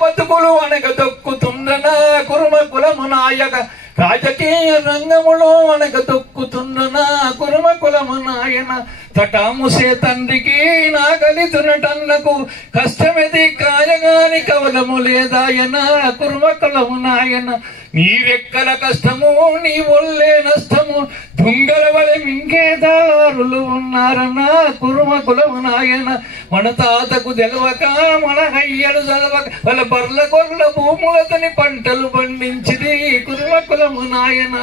బతుకులు అనగ దొక్కుతుండన కుర్మ కులము నాయక రాజకీయ రంగములో అనగ దొక్కుతుండన కుర్మ కులము నాయన తటాముసే తండ్రికి నాగలితునటన్నకు కష్టమెది కాయగాని కవలము లేదాయన కుర్మ కులము నాయన నీరెక్కల కష్టము నీ ఒళ్ళే నష్టము దొంగల వలె మింగేదారులు ఉన్నారన్నా కుర్మ కులము నాయన మన తాతకు తెలవక మన హయ్యలు చదవక వాళ్ళ బర్ల గొర్రెల భూములతోని పంటలు పండించింది కుర్మ కులము నాయన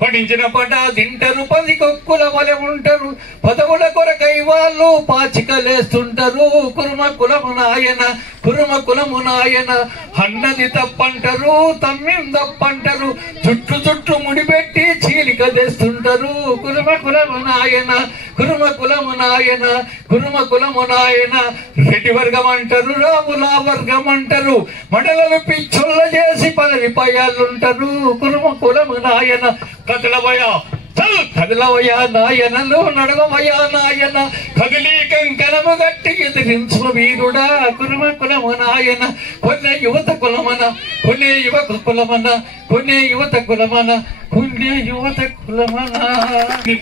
పండించిన పట తింటారు 10 కొక్కుల వలె ఉంటారు పదవుల కొరకై వాళ్ళు పాచికలేస్తుంటారు కుర్మ కులము నాయన కుర్మ కులము నాయన అన్నది తప్పంటారు తమ్మిం తప్పంటారు చుట్టు ముడిపెట్టి చీలిక తెస్తుంటారు కుర్మ కులము నాయన కుర్మ కులము నాయన కుర్మ కులము నాయన రెడ్డి వర్గం అంటారు రాముల వర్గం అంటారు మండలను పిచ్చొల్ల చేసి పదవి పయాలుంటారు కుర్మ కులము నాయన కదలవయా కదలవయా నాయనలు నడవవయా నాయన కదిలి కంకణము గట్టి ఎదిరించు వీరుడా కుర్మ కులము నాయన కొన్నే యువత కులమన కొన్నే యువత కులమన కొన్నే యువత కులమన కొన్నే యువత కులమన